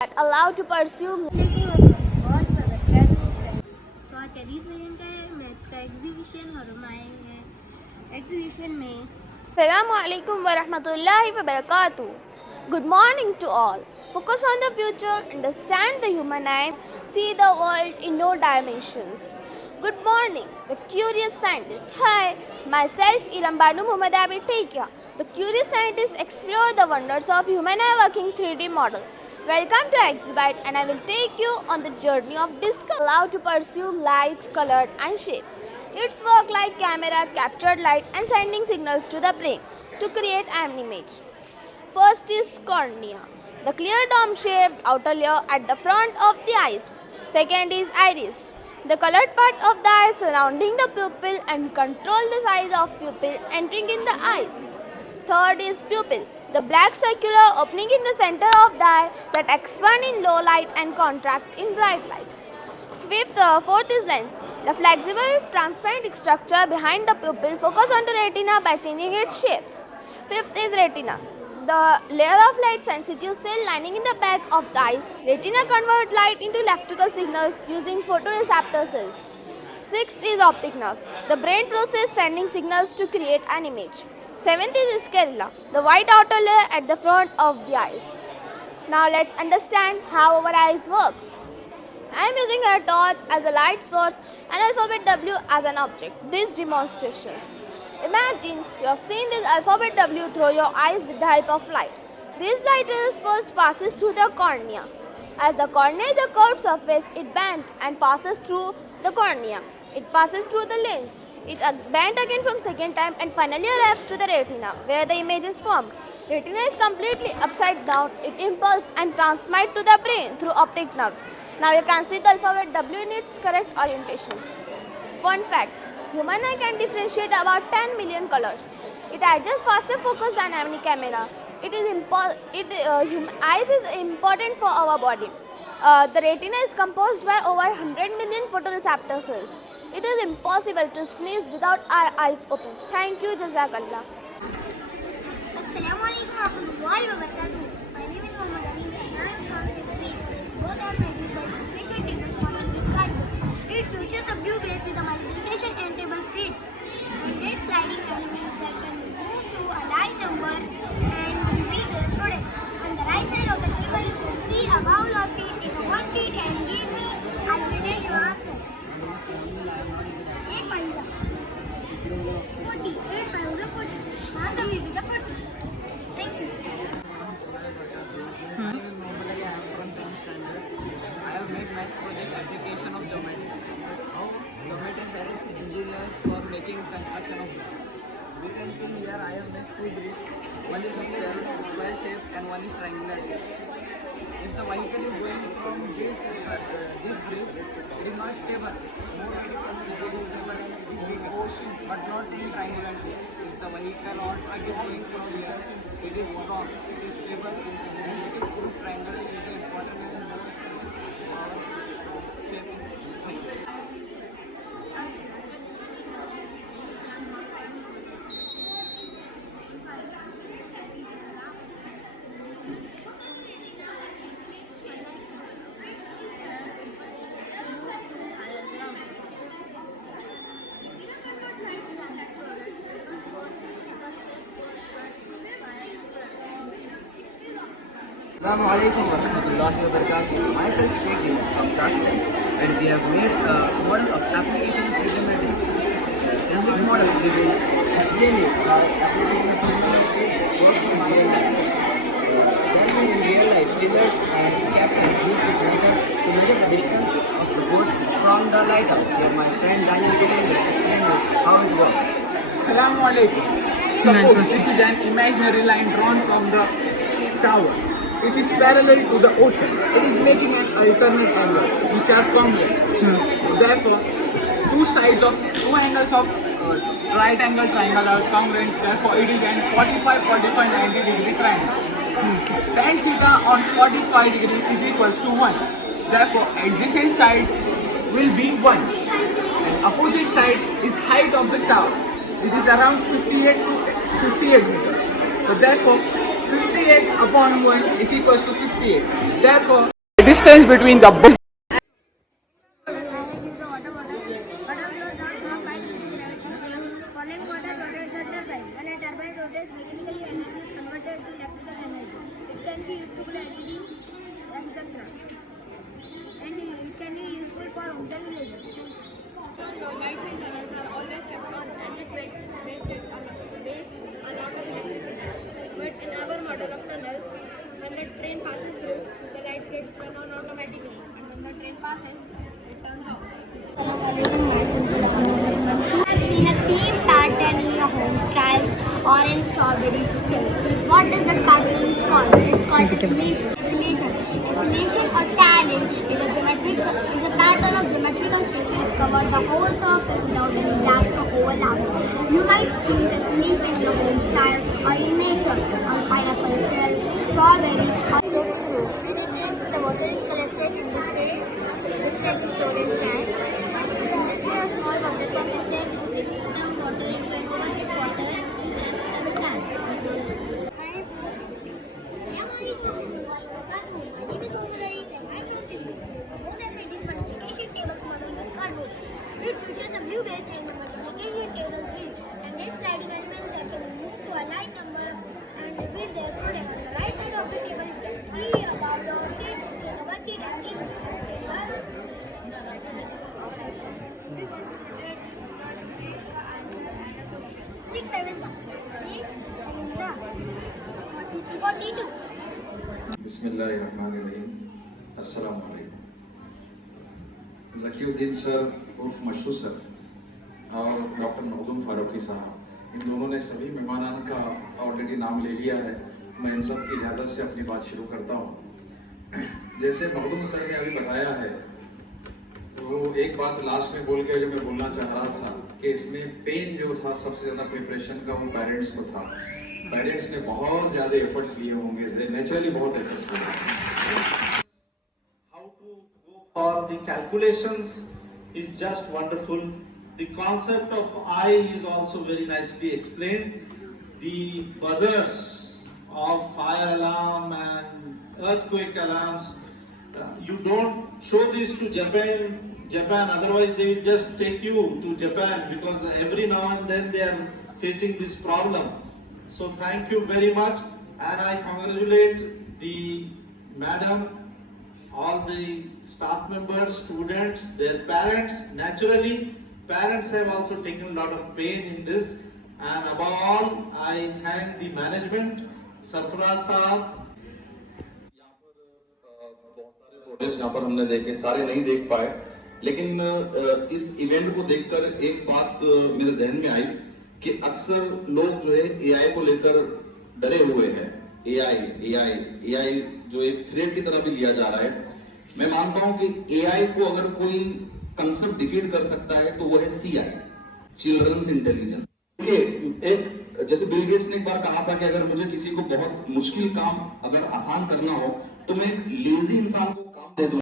That allowed to pursue. बहुत तो आज टेलीविजन का मैथ्स का एग्जीबिशन और हमारे एग्जीबिशन में Assalamu alaikum wa rahmatullahi wa barakatuh. Good morning to all. Focus on the future, understand the human eye, see the world in no dimensions. Good morning, the curious scientist. Hi, myself Irambanu Muhammad Abid Tekia. The curious scientist explore the wonders of human eye working 3D model. Welcome to Exhibit, and I will take you on the journey of discovery. Allowed to pursue light, color and shape. Its work like camera captured light and sending signals to the brain to create an image. First is cornea, the clear dome-shaped outer layer at the front of the eyes. Second is iris, the colored part of the eye surrounding the pupil and control the size of pupil entering in the eyes. Third is pupil, the black circular opening in the center of the eye that expand in low light and contract in bright light. Fourth is lens, the flexible, transparent structure behind the pupil focus on the retina by changing its shapes. Fifth is retina, the layer of light-sensitive cell lining in the back of the eyes. Retina convert light into electrical signals using photoreceptor cells. Sixth is optic nerves, the brain process sending signals to create an image. Seventh is sclera, the white outer layer at the front of the eyes. Now let's understand how our eyes works. I am using a torch as a light source and alphabet W as an object. These demonstrations. Imagine you are seeing this alphabet W through your eyes with the help of light. This light rays first passes through the cornea. As the cornea is a curved surface, it bends and passes through the cornea. It passes through the lens. It bends again from second time and finally arrives to the retina, where the image is formed. Retina is completely upside down. It impulses and transmits to the brain through optic nerves. Now you can see the alphabet W in its correct orientations. Fun facts. Human eye can differentiate about 10 million colors. It adjusts faster focus than any camera. Eyes is important for our body. The retina is composed by over 100 million photoreceptor cells. It is impossible to sneeze without our eyes open. Thank you, Jazakallah. Assalamu alaikum warahmatullahi wabarakatuh. My name is Muhammad Ali and I am from 6th grade. Both are measured by multiplication tables model with cardboard. It features a blue base with a multiplication turntable screen and red sliding elements that can be moved to a line number and repeat their product. On the right side of the table you can see a bowl of tea. Take a one sheet and give me. I will tell your answer. 8 5 40. 8 5 40. Answer will be the 40. Thank you. My name is Mohammed Ali. I am from 10th standard. I have made math project application of geometry. How geometry helps engineers for making construction of bridge. We can see here I have made two bridges. One is square shape and one is triangular shape. If the vehicle is going from this bridge, it is not stable. More it is stable and it is bigger, but not in triangular shape. If the vehicle or truck is going from here, it is strong, it is stable, and it is full triangle. It is important in the shape. Assalamu alaikum warahmatullahi wabarakatuh. Myself Sheikh from Jharkhand, and we have made a model of application of trigonometry. In this model, we will explain you how application of trigonometry works in real life. Then in real life, scissors and captors use this method to measure the distance of the boat from the lighthouse. Here my friend Daniel Gulay will explain you how it works. Assalamu alaikum. Suppose this is an imaginary line drawn from the tower. It is parallel to the ocean. It is making an alternate angles which are congruent. Therefore, two angles of right angle triangle are congruent. Therefore, it is an 45, 90 degree triangle. Tan theta on 45 degree is equals to 1. Therefore, adjacent side will be 1. And opposite side is height of the tower. It is around 58 meters. So therefore, 50 48 upon 1 is equals to 58. Therefore, the distance between the Manage is the water bottle. Water flows down from pipe due to gravity. Falling water rotates a turbine. When a turbine rotates, mechanical energy is converted to electrical energy. It can be used to cool LEDs, etc. And it can be useful for homes and villages. Lights and tunnels are always kept on and it waste a lot of electricity. But in our model of tunnel, when the train passes through, the lights get turned on automatically, and when the train passes, it turns off. You have seen a same pattern in your home, styles or in strawberry chicken. What does that pattern is called? It's called tessellation. Tessellation or tiling is a pattern of geometrical shapes which cover the whole surface without any gaps or overlap. You might see tessellation in your home style or in nature on pineapple shell, strawberry or grapefruit. The water is collected in this tray, just like the storage tank. In this way, a small water pump is there which takes some water into water and the tank. It features a blue base and the multiplication table field and then sliding elements that can be moved to a line number and reveal their product. On the right side of the table, you can see about the kit, the bucket and kit. Six, seven, 42. बिस्मिल्लाहिर्रहमानिर्रहीम। अस्सलाम वालेकुम। ज़कीउद्दीन sir उर्फ मशहूर sir और doctor Makhdoom Farooqui साहब, इन दोनों ने सभी मेहमानान का ऑलरेडी नाम ले लिया है। मैं इन सब की इजाज़त से अपनी बात शुरू करता हूँ। जैसे मखदूम सर ने अभी बताया है, तो एक बात लास्ट में बोल गया जो मैं बोलना चाह रहा था कि इसमें पेन जो था सबसे ज़्यादा प्रिपरेशन का वो पेरेंट्स को था। पेरेंट्स ने बहुत ज़्यादा एफर्ट्स लिए होंगे, नेचुरली बहुत एफर्ट्स लिए। How to go for the calculations is just wonderful. The concept of eye is also very nicely explained. The buzzers of fire alarm and earthquake alarms, you don't show this to Japan, otherwise they will just take you to Japan because every now and then they are facing this problem. So thank you very much, and I congratulate the madam, all the staff members, students, their parents. Naturally, parents have also taken a lot of pain in this, and above all, I thank the management, Sarfaraz Saab. बहुत सारे projects यहाँ पर हमने देखे, सारे नहीं देख पाए, लेकिन इस इवेंट को देखकर एक बात मेरे जहन में आई कि अक्सर लोग जो है एआई को लेकर डरे हुए हैं। एआई जो एक थ्रेट की तरह भी लिया जा रहा है। मैं मानता हूं कि एआई को अगर कोई कंसेप्ट डिफीट कर सकता है तो वो है सीआई, चिल्ड्रंस इंटेलिजेंस। एक जैसे बिल गेट्स ने एक बार कहा था कि अगर मुझे किसी को बहुत मुश्किल काम अगर आसान करना हो तो मैं एक लेजी इंसान को काम दे दूं।